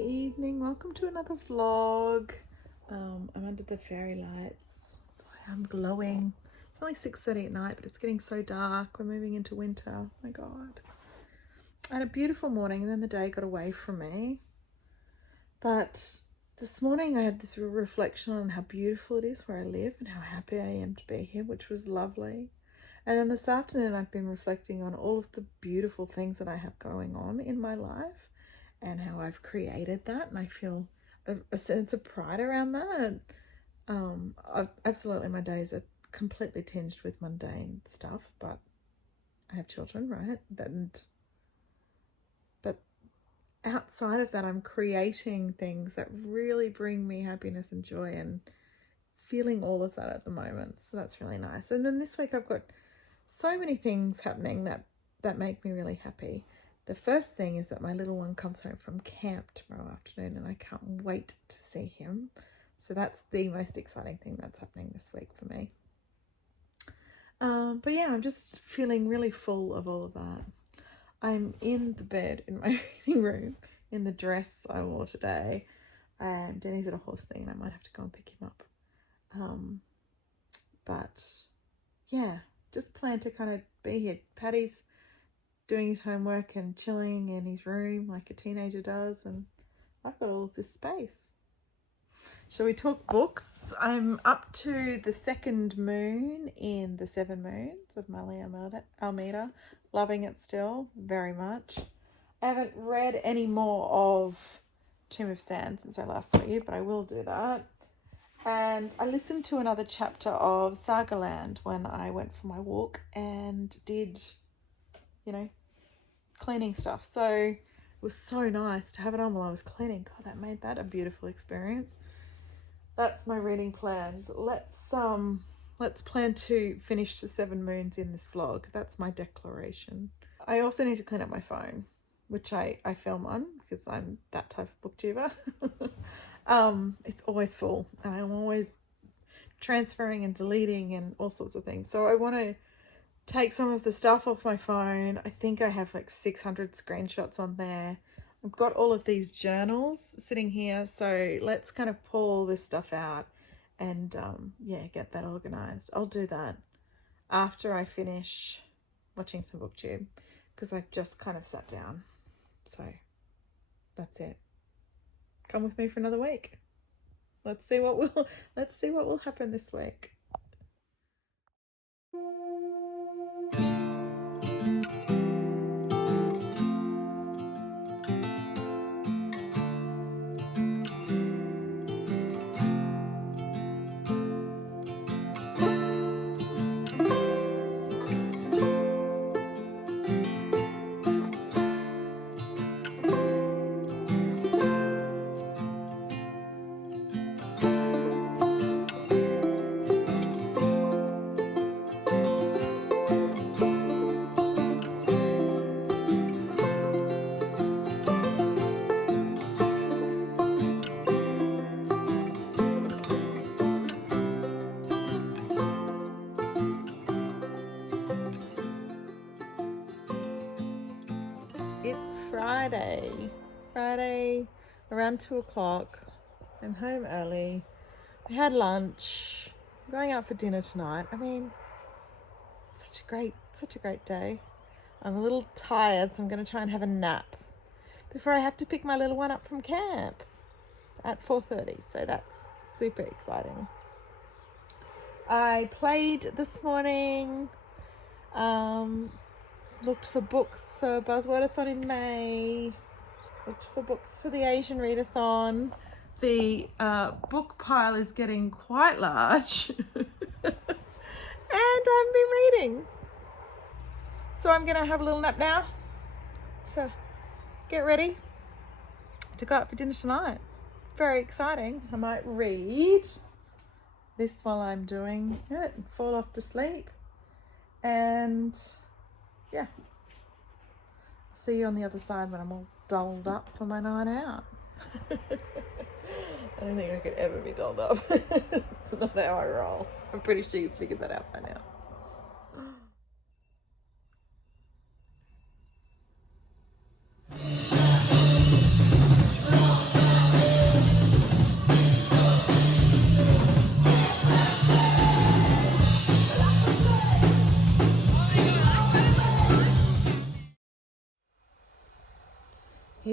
evening, welcome to another vlog. I'm under the fairy lights, that's why I'm glowing. It's only 6:30 at night, but it's getting so dark. We're moving into winter. Oh my god. I had a beautiful morning and then the day got away from me. But this morning I had this real reflection on how beautiful it is where I live and how happy I am to be here, which was lovely. And then this afternoon I've been reflecting on all of the beautiful things that I have going on in my life and how I've created that, and I feel a sense of pride around that. Absolutely, my days are completely tinged with mundane stuff, but I have children, right? But outside of that, I'm creating things that really bring me happiness and joy, and feeling all of that at the moment. So that's really nice. And then this week I've got so many things happening that make me really happy. The first thing is that my little one comes home from camp tomorrow afternoon and I can't wait to see him. So that's the most exciting thing that's happening this week for me. But yeah, I'm just feeling really full of all of that. I'm in the bed in my reading room in the dress I wore today, and Denny's at a horse thing and I might have to go and pick him up. But yeah, just plan to kind of be here. Paddy's doing his homework and chilling in his room like a teenager does, and I've got all of this space. Shall we talk books? I'm up to the second moon in the 7 Moons of Malia Almeida. Loving it still very much. I haven't read any more of Tomb of Sand since I last saw you, but I will do that. And I listened to another chapter of Sagaland when I went for my walk and did, cleaning stuff. So it was so nice to have it on while I was cleaning. God, that made that a beautiful experience. That's my reading plans. Let's plan to finish the 7 Moons in this vlog. That's my declaration. I also need to clean up my phone, which I film on because I'm that type of booktuber. It's always full and I'm always transferring and deleting and all sorts of things. So I want to take some of the stuff off my phone. I think I have like 600 screenshots on there. I've got all of these journals sitting here. So let's kind of pull all this stuff out and get that organized. I'll do that after I finish watching some booktube because I've just kind of sat down. So that's it. Come with me for another week. Let's see what will happen this week. It's Friday around 2 o'clock. I'm home early. I had lunch. I'm going out for dinner tonight. I mean, such a great day. I'm a little tired, so I'm going to try and have a nap before I have to pick my little one up from camp at 4:30. So that's super exciting. I played this morning. Looked for books for Buzzwordathon in May. Looked for books for the Asian readathon. The book pile is getting quite large. And I've been reading. So I'm going to have a little nap now to get ready to go out for dinner tonight. Very exciting. I might read this while I'm doing it and fall off to sleep. And yeah, I'll see you on the other side when I'm all dolled up for my night out. I don't think I could ever be dolled up. It's not how I roll. I'm pretty sure you figured that out by now.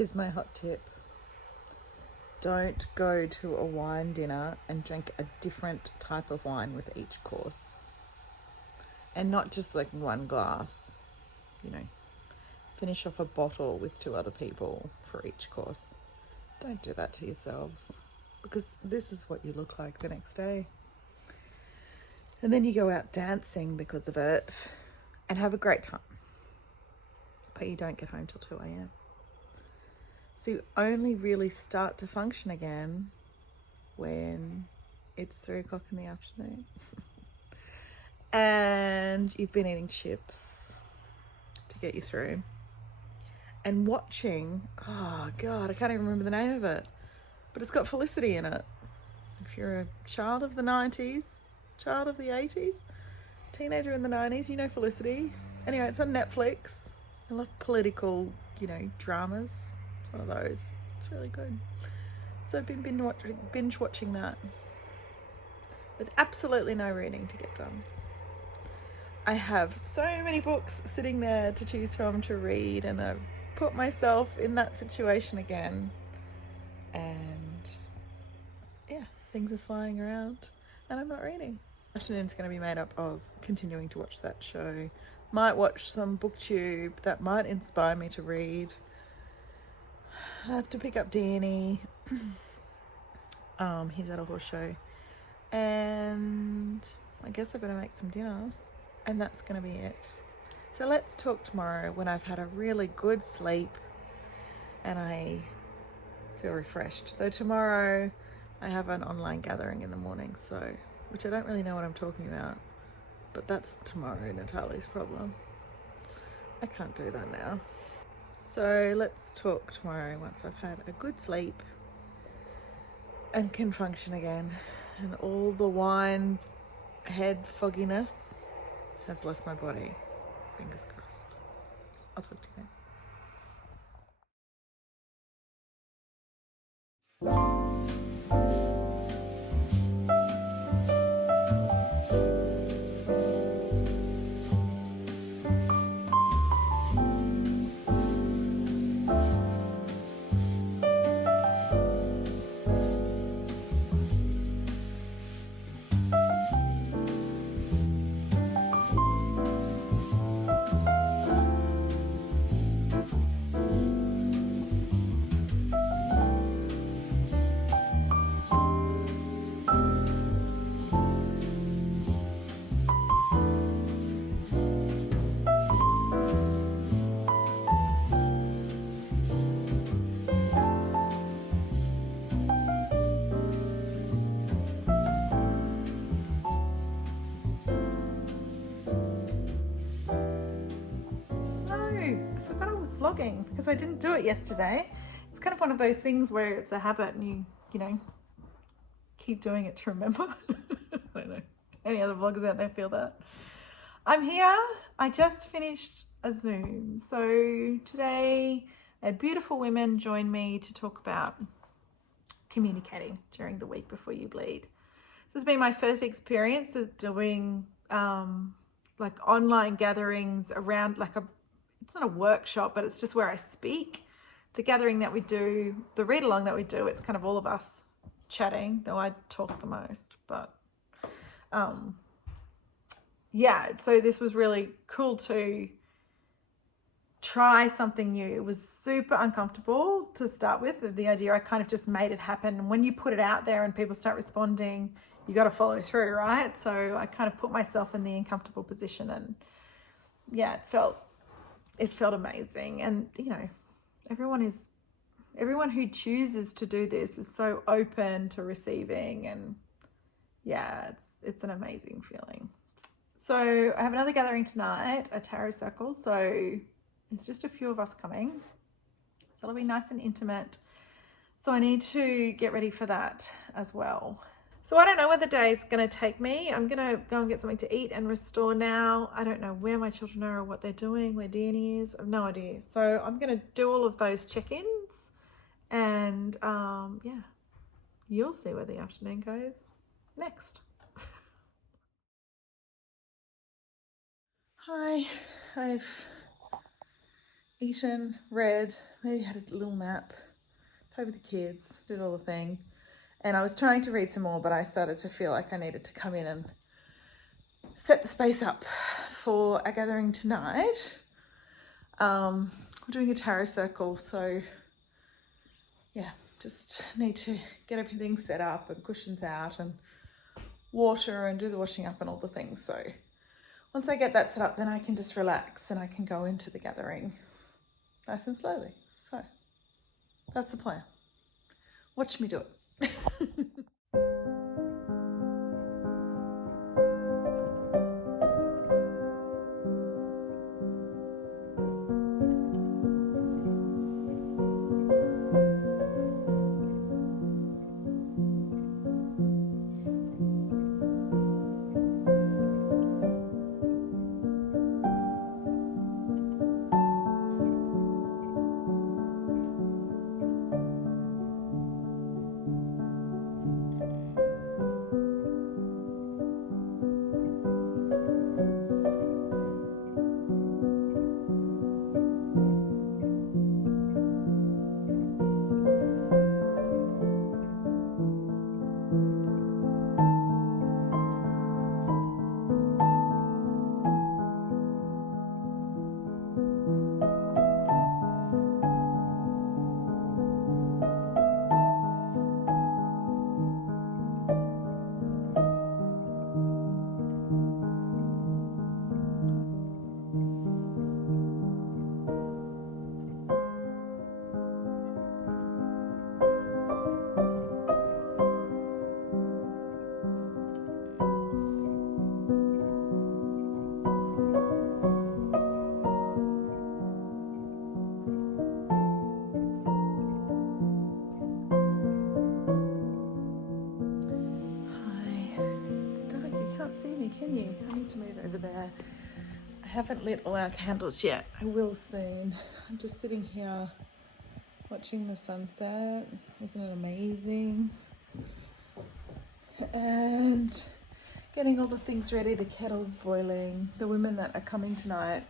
Here's my hot tip. Don't go to a wine dinner and drink a different type of wine with each course. And not just like one glass, you know, finish off a bottle with 2 other people for each course. Don't do that to yourselves, because this is what you look like the next day. And then you go out dancing because of it and have a great time. But you don't get home till 2 a.m. So you only really start to function again when it's 3 o'clock in the afternoon. And you've been eating chips to get you through. And watching, oh God, I can't even remember the name of it, but it's got Felicity in it. If you're a child of the 90s, child of the 80s, teenager in the 90s, you know Felicity. Anyway, it's on Netflix. I love political, dramas. It's one of those. It's really good. So I've been binge watching that with absolutely no reading to get done. I have so many books sitting there to choose from to read, and I've put myself in that situation again. And yeah, things are flying around and I'm not reading. Afternoon's going to be made up of continuing to watch that show. Might watch some booktube that might inspire me to read. I have to pick up Danny. He's at a horse show. And I guess I better make some dinner. And that's going to be it. So let's talk tomorrow when I've had a really good sleep and I feel refreshed. Though tomorrow I have an online gathering in the morning, which I don't really know what I'm talking about. But that's tomorrow, Natalie's problem. I can't do that now. So let's talk tomorrow once I've had a good sleep and can function again. And all the wine head fogginess has left my body. Fingers crossed. I'll talk to you then. Vlogging because I didn't do it yesterday. It's kind of one of those things where it's a habit and you keep doing it to remember. I don't know. Any other vloggers out there feel that? I'm here. I just finished a Zoom. So today I had beautiful women join me to talk about communicating during the week before you bleed. This has been my first experience of doing like online gatherings around it's not a workshop, but it's just where I speak. The gathering that we do, the read along that we do, it's kind of all of us chatting, though I talk the most. But yeah, so this was really cool to try something new. It was super uncomfortable to start with. The idea, I kind of just made it happen. And when you put it out there and people start responding, you got to follow through, right? So I kind of put myself in the uncomfortable position, and yeah, it felt amazing. And everyone who chooses to do this is so open to receiving, and yeah, it's an amazing feeling. So I have another gathering tonight, a tarot circle. So it's just a few of us coming. So it'll be nice and intimate. So I need to get ready for that as well. So I don't know where the day is going to take me. I'm going to go and get something to eat and restore now. I don't know where my children are or what they're doing, where Danny is. I have no idea. So I'm going to do all of those check-ins, and yeah, you'll see where the afternoon goes next. Hi, I've eaten, read, maybe had a little nap, played with the kids, did all the thing. And I was trying to read some more, but I started to feel like I needed to come in and set the space up for a gathering tonight. We're doing a tarot circle, so yeah, just need to get everything set up and cushions out and water and do the washing up and all the things. So once I get that set up, then I can just relax and I can go into the gathering nice and slowly. So that's the plan. Watch me do it. See me, can you? I need to move over there. I haven't lit all our candles yet. I will soon. I'm just sitting here watching the sunset. Isn't it amazing? And getting all the things ready. The kettle's boiling. The women that are coming tonight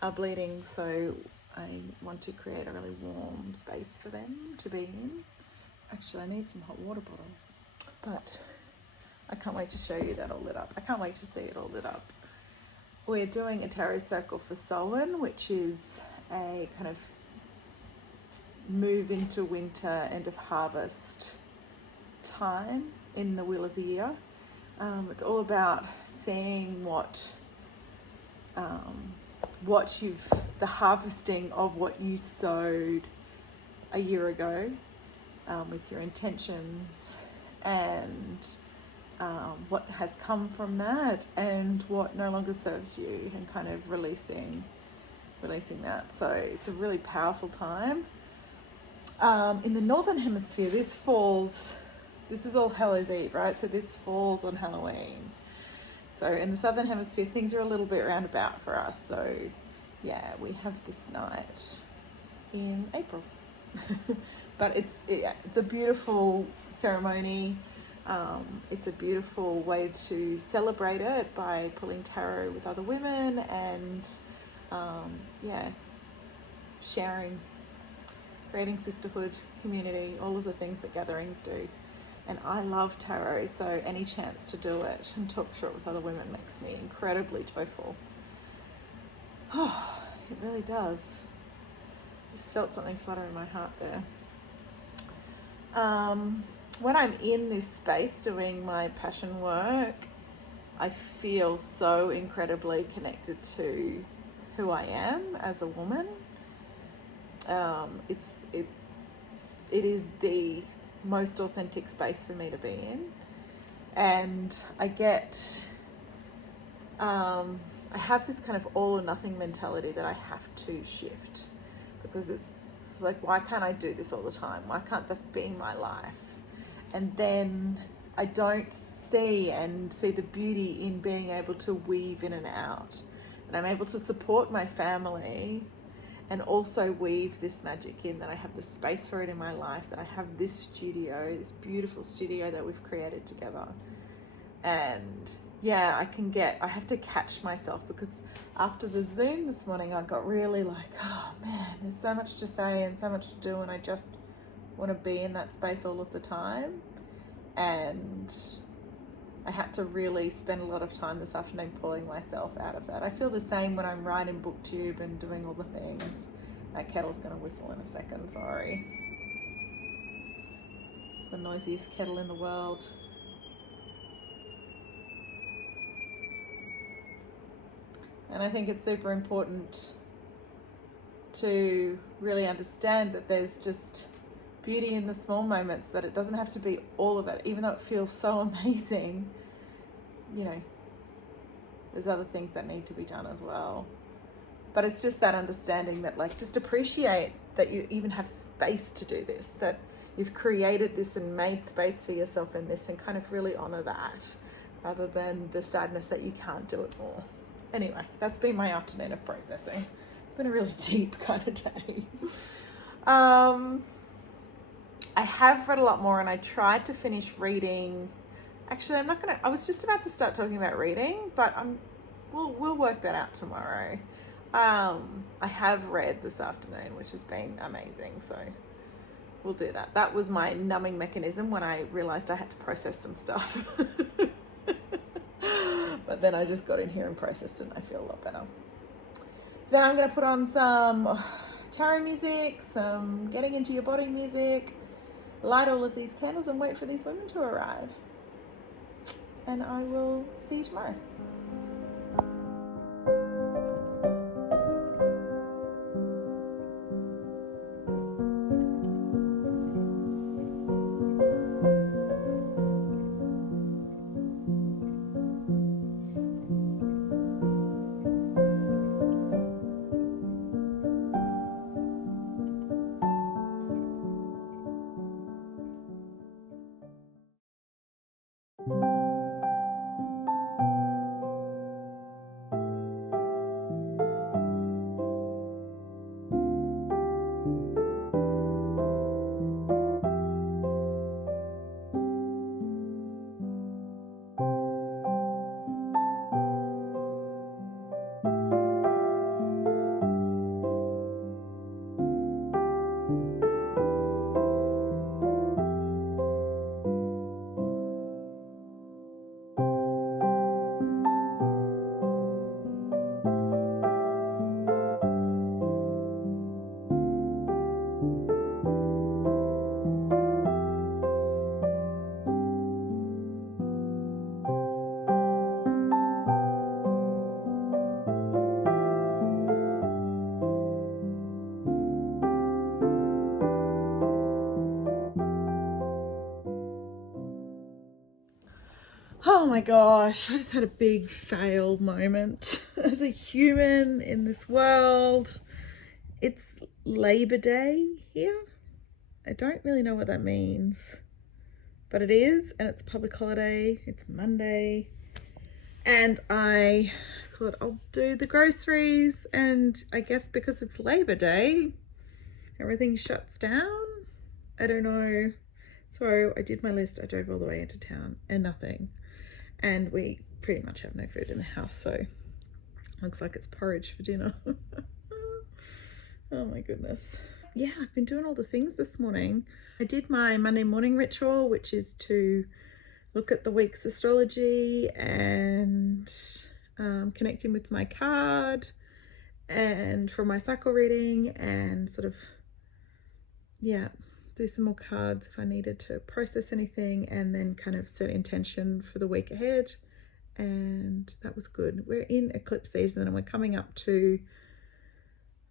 are bleeding, so I want to create a really warm space for them to be in. Actually, I need some hot water bottles. But I can't wait to show you that all lit up. I can't wait to see it all lit up. We're doing a tarot circle for Samhain, which is a kind of move into winter, end of harvest time in the wheel of the year. It's all about seeing the harvesting of what you sowed a year ago, with your intentions and what has come from that and what no longer serves you, and kind of releasing that. So it's a really powerful time. In the Northern Hemisphere, this is all Hallows Eve, right? So this falls on Halloween. So in the Southern Hemisphere, things are a little bit roundabout for us. So yeah, we have this night in April. But it's a beautiful ceremony. It's a beautiful way to celebrate it by pulling tarot with other women and sharing, creating sisterhood, community, all of the things that gatherings do. And I love tarot, so any chance to do it and talk through it with other women makes me incredibly joyful. Oh, it really does. Just felt something flutter in my heart there. When I'm in this space doing my passion work, I feel so incredibly connected to who I am as a woman. It is the most authentic space for me to be in, and I have this kind of all or nothing mentality that I have to shift, because it's like, why can't I do this all the time? Why can't this be my life? And then I don't see the beauty in being able to weave in and out, and I'm able to support my family and also weave this magic in, that I have the space for it in my life, that I have this studio, this beautiful studio that we've created together. And yeah, I have to catch myself, because after the Zoom this morning, I got really like, oh man, there's so much to say and so much to do, and I just want to be in that space all of the time. And I had to really spend a lot of time this afternoon pulling myself out of that. I feel the same when I'm writing booktube and doing all the things. That kettle's going to whistle in a second, sorry. It's the noisiest kettle in the world. And I think it's super important to really understand that there's just beauty in the small moments, that it doesn't have to be all of it, even though it feels so amazing. You know, there's other things that need to be done as well. But it's just that understanding that, like, just appreciate that you even have space to do this, that you've created this and made space for yourself in this, and kind of really honor that, rather than the sadness that you can't do it more. Anyway, that's been my afternoon of processing. It's been a really deep kind of day. I have read a lot more, and I tried to finish reading. Actually, I was just about to start talking about reading, but we'll work that out tomorrow. I have read this afternoon, which has been amazing, so we'll do that. That was my numbing mechanism when I realized I had to process some stuff. But then I just got in here and processed it, and I feel a lot better. So now I'm going to put on some tarot music, some getting into your body music, light all of these candles, and wait for these women to arrive. And I will see you tomorrow. Oh my gosh, I just had a big fail moment as a human in this world. It's Labor Day here. I don't really know what that means, but it is, and it's a public holiday. It's Monday, and I thought I'll do the groceries, and I guess because it's Labor Day, everything shuts down. I don't know. So I did my list. I drove all the way into town and nothing. And we pretty much have no food in the house, so looks like it's porridge for dinner. Oh my goodness. Yeah, I've been doing all the things this morning. I did my Monday morning ritual, which is to look at the week's astrology and connecting with my card, and for my cycle reading, and sort of, yeah, do some more cards if I needed to process anything, and then kind of set intention for the week ahead. And that was good. We're in eclipse season, and we're coming up to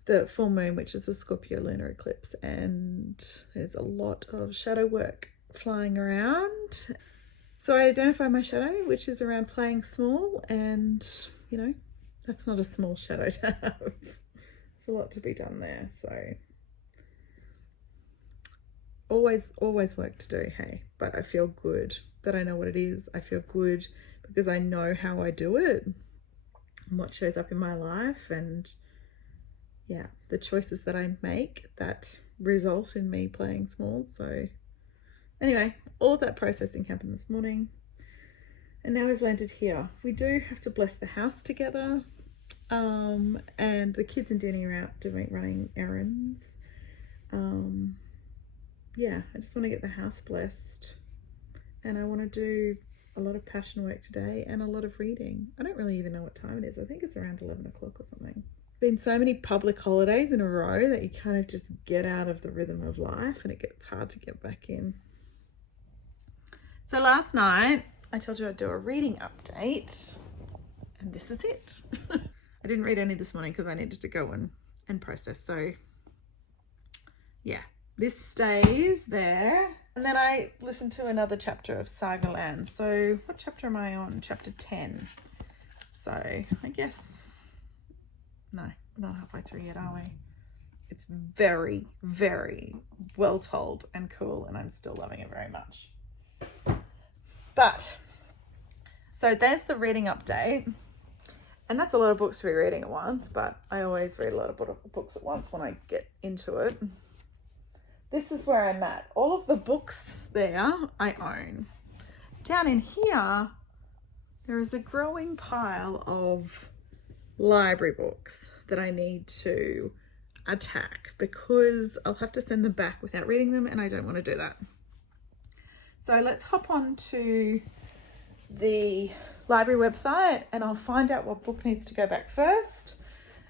the full moon, which is a Scorpio lunar eclipse, and there's a lot of shadow work flying around. So I identify my shadow, which is around playing small, and you know, that's not a small shadow to have. There's a lot to be done there, so always work to do, hey, but I feel good that I know what it is. I feel good because I know how I do it and what shows up in my life, and yeah, the choices that I make that result in me playing small. So anyway, all of that processing happened this morning, And now we've landed here. We do have to bless the house together. And the kids and Danny are out running errands. Yeah, I just want to get the house blessed. And I want to do a lot of passion work today and a lot of reading. I don't really even know what time it is. I think it's around 11 o'clock or something. Been so many public holidays in a row that you kind of just get out of the rhythm of life and it gets hard to get back in. So last night I told you I'd do a reading update, and this is it. I didn't read any this morning because I needed to go and process. So yeah, this stays there. And then I listened to another chapter of Sagaland. So what chapter am I on? Chapter 10. So I guess, no, we're not halfway through yet, are we? It's very, very well told and cool, and I'm still loving it very much. But, so there's the reading update. And that's a lot of books to be reading at once, but I always read a lot of books at once when I get into it. This is where I'm at. All of the books there I own. Down in here, there is a growing pile of library books that I need to attack because I'll have to send them back without reading them, and I don't want to do that. So let's hop on to the library website and I'll find out what book needs to go back first.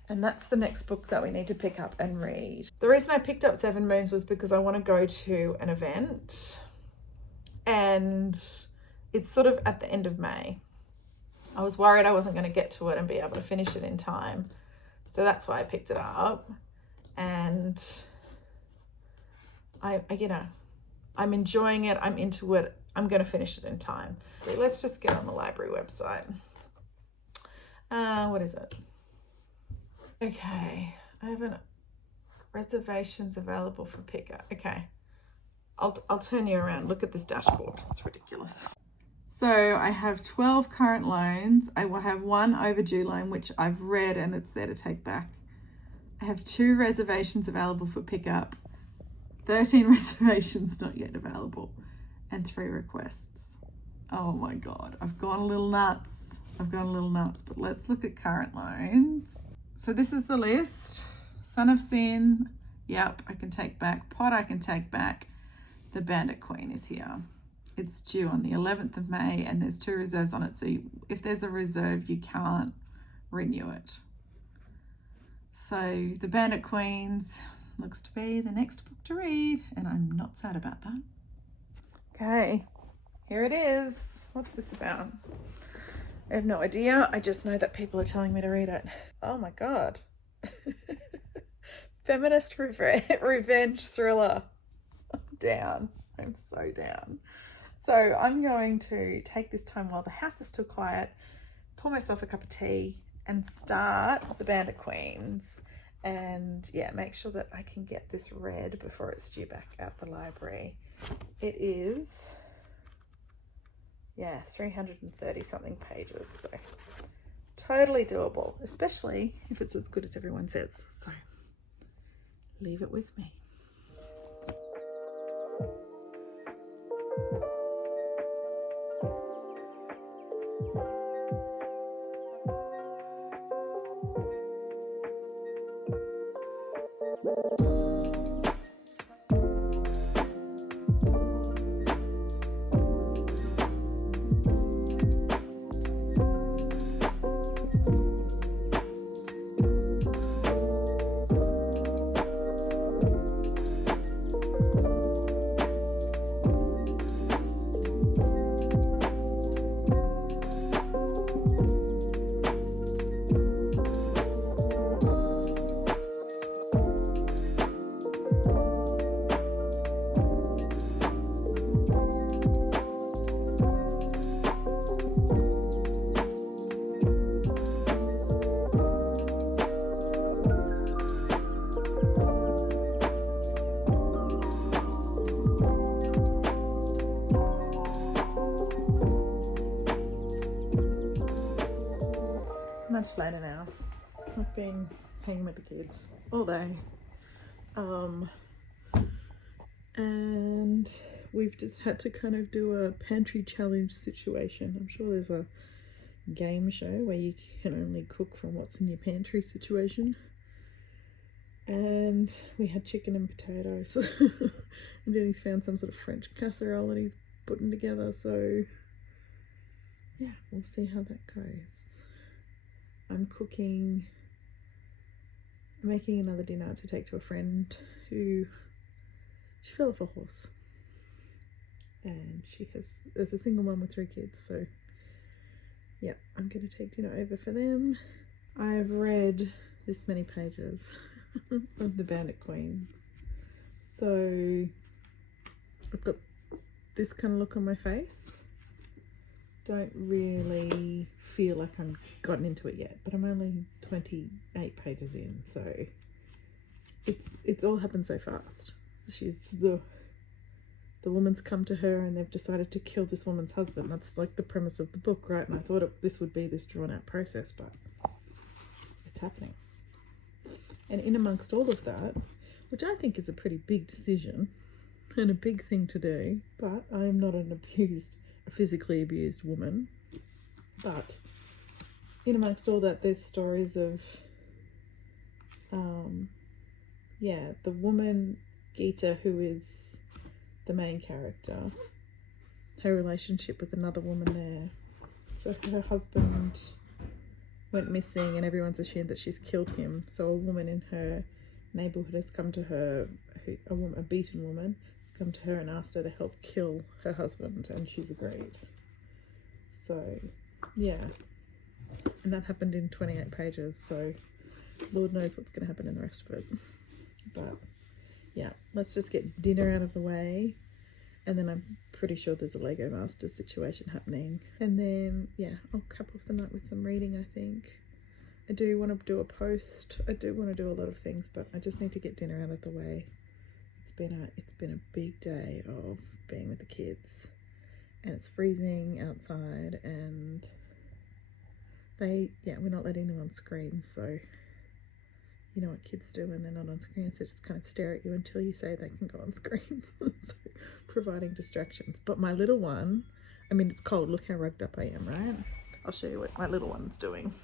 And that's the next book that we need to pick up and read. The reason I picked up Seven Moons was because I want to go to an event, and it's sort of at the end of May. I was worried I wasn't going to get to it and be able to finish it in time. So that's why I picked it up. And I'm enjoying it. I'm into it. I'm going to finish it in time. Let's just get on the library website. What is it? Okay, I have reservations available for pickup. Okay, I'll turn you around. Look at this dashboard. It's ridiculous. So I have 12 current loans. I will have one overdue loan, which I've read and it's there to take back. I have 2 reservations available for pickup, 13 reservations not yet available, and 3 requests. Oh my God, I've gone a little nuts. But let's look at current loans. So this is the list. Son of Sin, yep, I can take back. Pot, I can take back. The Bandit Queen is here. It's due on the 11th of May and there's 2 reserves on it. So if there's a reserve, you can't renew it. So the Bandit Queens looks to be the next book to read, and I'm not sad about that. Okay, here it is. What's this about? I have no idea. I just know that people are telling me to read it. Oh my God. Feminist revenge thriller. I'm down. I'm so down. So I'm going to take this time while the house is still quiet, pour myself a cup of tea and start the Bandit Queens. And yeah, make sure that I can get this read before it's due back at the library. It is... 330 something pages, so totally doable, especially if it's as good as everyone says. So leave it with me. Much later now. I've been hanging with the kids all day. And we've just had to kind of do a pantry challenge situation. I'm sure there's a game show where you can only cook from what's in your pantry situation. And we had chicken and potatoes. And then he's found some sort of French casserole that he's putting together. So yeah, we'll see how that goes. I'm making another dinner to take to a friend who, she fell off a horse. And there's a single mum with 3 kids. So yeah, I'm going to take dinner over for them. I've read this many pages of the Bandit Queens. So I've got this kind of look on my face. Don't really feel like I'm gotten into it yet, but I'm only 28 pages in, so it's all happened so fast. The woman's come to her and they've decided to kill this woman's husband. That's like the premise of the book, right? And I thought this would be this drawn out process, but it's happening. And in amongst all of that, which I think is a pretty big decision and a big thing to do, but I am not a physically abused woman. But in amongst all that, there's stories of, the woman, Geeta, who is the main character, her relationship with another woman there. So her husband went missing and everyone's assumed that she's killed him. So a woman in her neighbourhood has come to her, a beaten woman, has come to her and asked her to help kill her husband, and she's agreed. So yeah, and that happened in 28 pages, so Lord knows what's going to happen in the rest of it. But yeah, let's just get dinner out of the way, and then I'm pretty sure there's a Lego Masters situation happening. And then yeah, I'll cap off the night with some reading, I think. I do want to do a post. I do want to do a lot of things, but I just need to get dinner out of the way. It's been a big day of being with the kids, and it's freezing outside, and we're not letting them on screens, so you know what kids do when they're not on screens, they just kind of stare at you until you say they can go on screens. So providing distractions. But my little one, I mean, it's cold, look how rugged up I am, right? I'll show you what my little one's doing.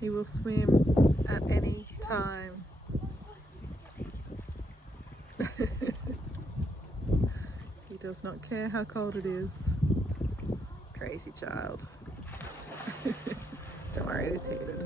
He will swim at any time. He does not care how cold it is. Crazy child. Don't worry, it is heated.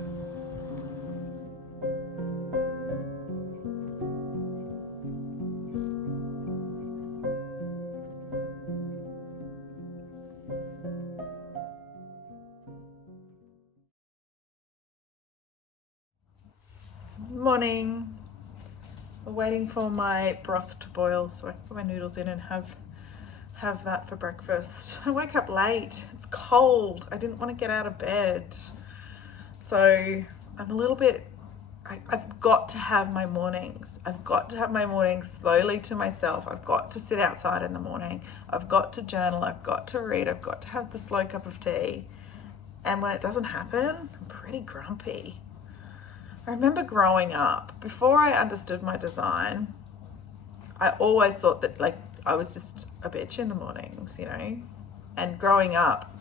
Morning. We're waiting for my broth to boil so I can put my noodles in and have that for breakfast. I woke up late. It's cold. I didn't want to get out of bed. So I'm a little bit, I've got to have my mornings. I've got to have my mornings slowly to myself. I've got to sit outside in the morning. I've got to journal. I've got to read. I've got to have the slow cup of tea. And when it doesn't happen, I'm pretty grumpy. I remember growing up, before I understood my design, I always thought that like I was just a bitch in the mornings, you know? And growing up,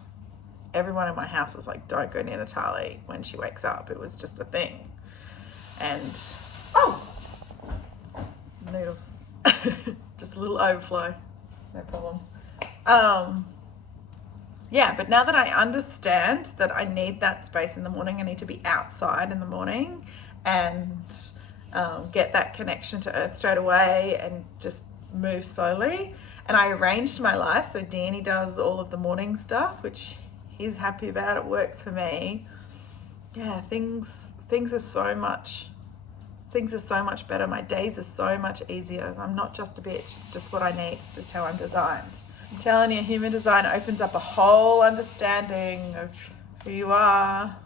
everyone in my house was like, don't go near Natalie when she wakes up. It was just a thing. And, noodles. Just a little overflow, no problem. Yeah, but now that I understand that I need that space in the morning, I need to be outside in the morning and get that connection to earth straight away and just move slowly. And I arranged my life so Danny does all of the morning stuff, which he's happy about. It works for me. Yeah, things are so much better. My days are so much easier. I'm not just a bitch. It's just what I need. It's just how I'm designed. I'm telling you, human design opens up a whole understanding of who you are.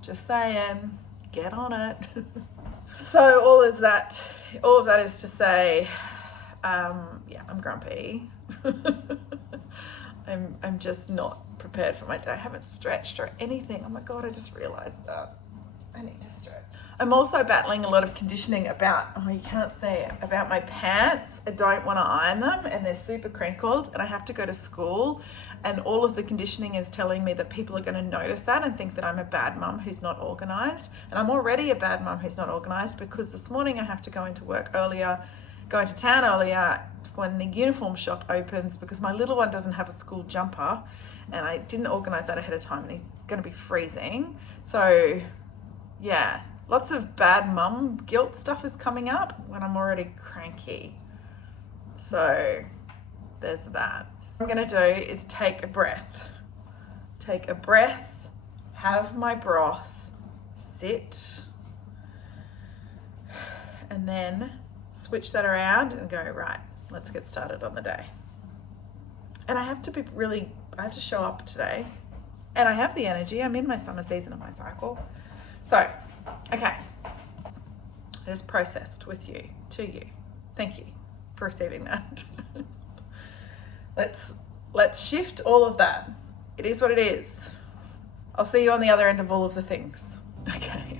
Just saying, get on it. So all of that is to say, I'm grumpy. I'm just not prepared for my day. I haven't stretched or anything. Oh my God, I just realized that. I need to stretch. I'm also battling a lot of conditioning about, oh, you can't see it, about my pants. I don't want to iron them and they're super crinkled and I have to go to school, and all of the conditioning is telling me that people are going to notice that and think that I'm a bad mum who's not organized. And I'm already a bad mum who's not organized, because this morning I have to go into work earlier, go into town earlier when the uniform shop opens, because my little one doesn't have a school jumper and I didn't organize that ahead of time and he's going to be freezing. So yeah, lots of bad mum guilt stuff is coming up when I'm already cranky. So there's that. What I'm going to do is take a breath, have my broth, sit, and then switch that around and go, right, let's get started on the day. And I have to show up today, and I have the energy. I'm in my summer season of my cycle. So, okay, it is processed with you, to you. Thank you for receiving that. Let's shift all of that. It is what it is. I'll see you on the other end of all of the things. Okay.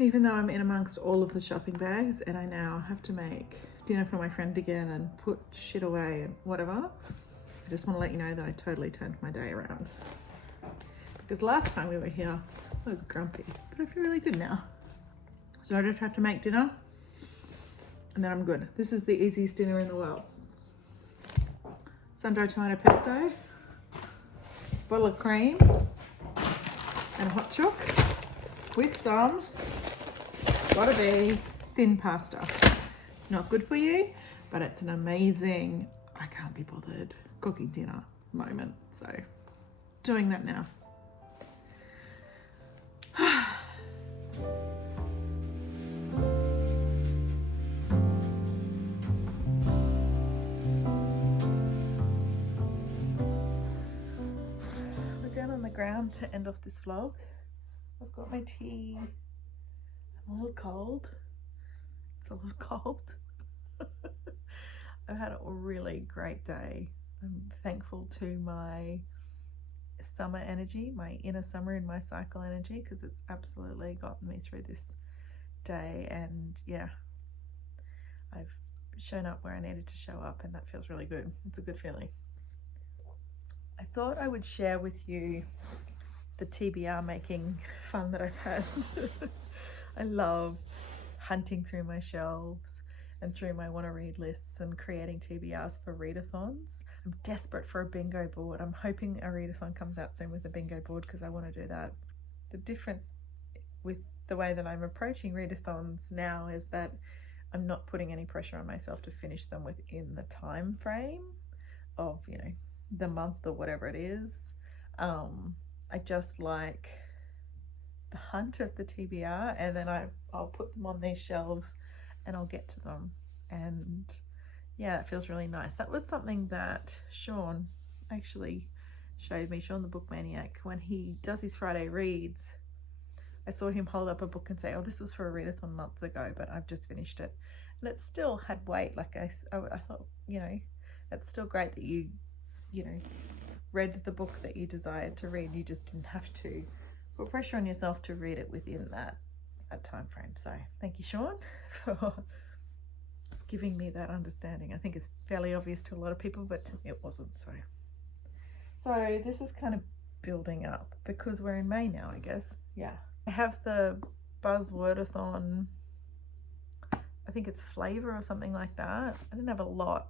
Even though I'm in amongst all of the shopping bags and I now have to make dinner for my friend again and put shit away and whatever, I just want to let you know that I totally turned my day around. Because last time we were here, I was grumpy, but I feel really good now. So I just have to make dinner and then I'm good. This is the easiest dinner in the world. Sun-dried tomato pesto, bottle of cream, and hot chook with some gotta be thin pasta. It's not good for you, but it's an amazing, I can't be bothered cooking dinner moment. So doing that now. We're down on the ground to end off this vlog. I've got my tea. I'm a little cold. It's a little cold. I've had a really great day. I'm thankful to my summer energy, my inner summer in my cycle energy, because it's absolutely gotten me through this day. And yeah, I've shown up where I needed to show up, and that feels really good. It's a good feeling. I thought I would share with you the TBR making fun that I've had. I love hunting through my shelves and through my want to read lists and creating TBRs for readathons. I'm desperate for a bingo board. I'm hoping a readathon comes out soon with a bingo board, because I want to do that. The difference with the way that I'm approaching readathons now is that I'm not putting any pressure on myself to finish them within the time frame of, you know, the month or whatever it is. I just like the hunt of the TBR, and then I'll put them on these shelves and I'll get to them, and yeah, it feels really nice. That was something that Sean actually showed me, Sean the Book Maniac, when he does his Friday reads. I saw him hold up a book and say, oh, this was for a readathon months ago, but I've just finished it, and it still had weight. Like I thought, you know, it's still great that you know, read the book that you desired to read. You just didn't have to put pressure on yourself to read it within that time frame. So thank you, Sean, for giving me that understanding. I think it's fairly obvious to a lot of people, but to me it wasn't. So this is kind of building up because we're in May now, I guess. Yeah, I have the Buzzwordathon, I think it's flavor or something like that. I didn't have a lot.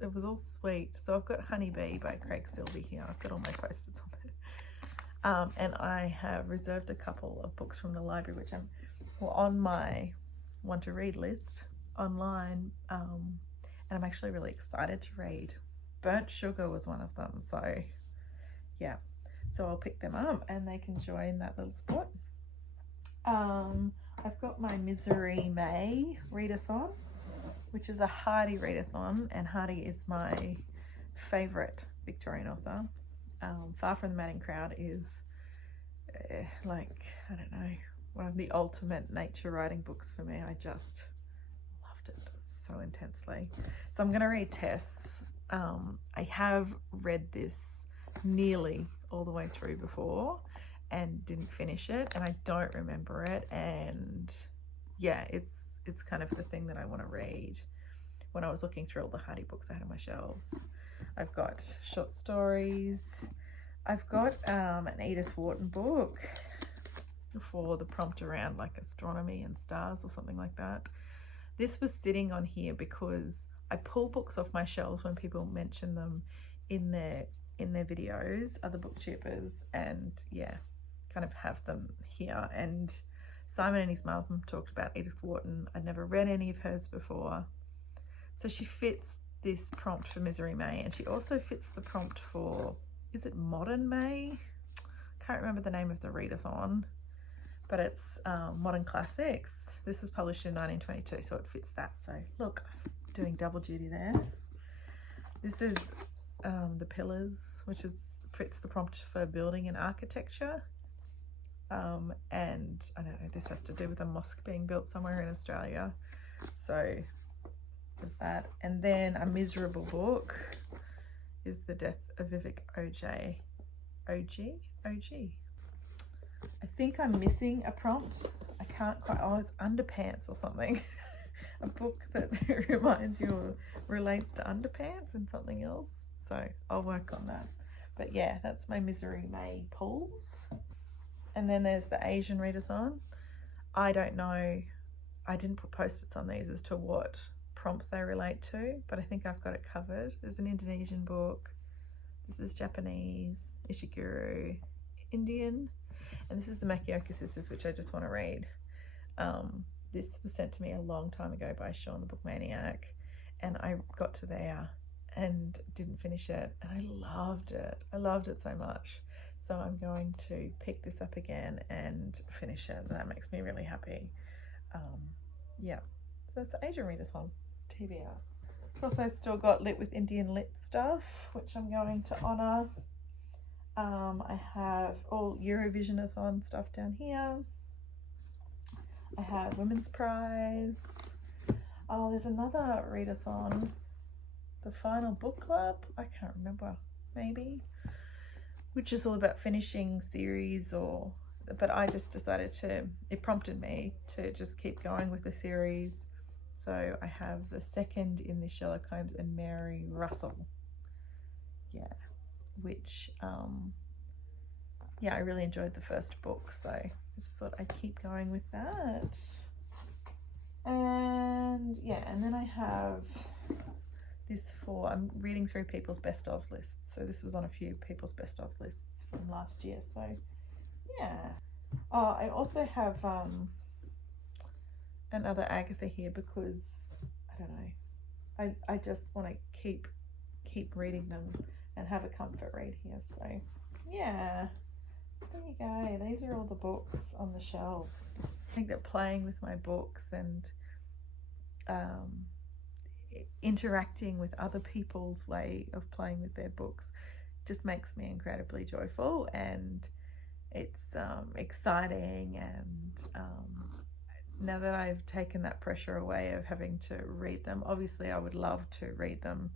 It was all sweet. So I've got Honeybee by Craig Silvey here. I've got all my post-its on there. And I have reserved a couple of books from the library, which I'm on my want to read list online. And I'm actually really excited to read. Burnt Sugar was one of them. So yeah, so I'll pick them up and they can join that little spot. I've got my Misery May readathon, which is a Hardy readathon, and Hardy is my favourite Victorian author. Far From the Madding Crowd is like, I don't know, one of the ultimate nature writing books for me. I just loved it so intensely. So I'm going to read Tess. I have read this nearly all the way through before and didn't finish it, and I don't remember it, and yeah, it's kind of the thing that I want to read. When I was looking through all the Hardy books I had on my shelves, I've got short stories. I've got an Edith Wharton book for the prompt around like astronomy and stars or something like that. This was sitting on here because I pull books off my shelves when people mention them in their videos, other booktubers, and yeah, kind of have them here. And Simon and his mum talked about Edith Wharton. I'd never read any of hers before, so she fits this prompt for Misery May, and she also fits the prompt for, is it Modern May? Can't remember the name of the readathon, but it's Modern Classics. This was published in 1922, so it fits that. So look, doing double duty there. This is The Pillars, which fits the prompt for building and architecture. And I don't know, this has to do with a mosque being built somewhere in Australia. So there's that. And then a miserable book is The Death of Vivek OG. I think I'm missing a prompt. I can't quite, oh, it's Underpants or something. A book that reminds you or relates to underpants and something else. So I'll work on that. But yeah, that's my Misery May pulls. And then there's the Asian readathon. I don't know, I didn't put post-its on these as to what prompts they relate to, but I think I've got it covered. There's an Indonesian book. This is Japanese, Ishiguro, Indian, and this is the Makioka Sisters, which I just want to read. This was sent to me a long time ago by Sean the Book Maniac, and I got to there and didn't finish it, and I loved it. I loved it so much. So I'm going to pick this up again and finish it. That makes me really happy. Yeah, so that's the Asian readathon, TBR. I've also still got Lit with Indian Lit stuff, which I'm going to honour. I have all Eurovision-a-thon stuff down here. I have Women's Prize. Oh, there's another readathon. The Final Book Club? I can't remember. Maybe. Which is all about finishing series but I just decided it prompted me to just keep going with the series. So I have the second in the Sherlock Holmes and Mary Russell. Yeah, which, yeah, I really enjoyed the first book, so I just thought I'd keep going with that. And yeah, and then I have this I'm reading through people's best of lists. So this was on a few people's best of lists from last year. So yeah. Oh, I also have another Agatha here because I don't know. I just want to keep reading them and have a comfort read here. So yeah. There you go. These are all the books on the shelves. I think that playing with my books and interacting with other people's way of playing with their books just makes me incredibly joyful, and it's exciting. And now that I've taken that pressure away of having to read them, obviously I would love to read them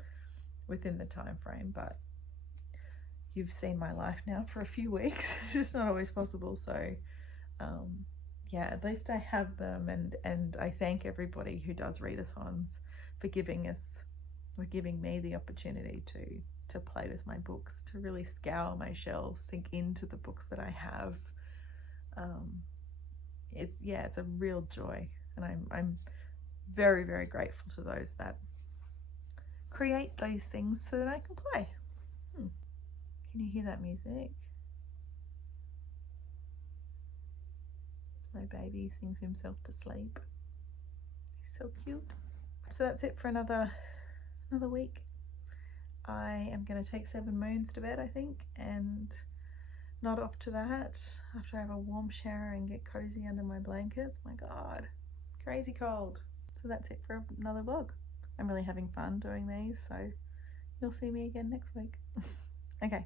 within the time frame, but you've seen my life now for a few weeks. It's just not always possible. So yeah, at least I have them, and I thank everybody who does readathons for giving me the opportunity to play with my books, to really scour my shelves, sink into the books that I have. It's a real joy, and I'm very, very grateful to those that create those things so that I can play. Can you hear that music? It's my baby sings himself to sleep. He's so cute. So that's it for another week. I am going to take 7 moons to bed, I think, and Not off to that after I have a warm shower and get cozy under my blankets. My God, crazy cold. So that's it for another vlog. I'm really having fun doing these, so you'll see me again next week. Okay,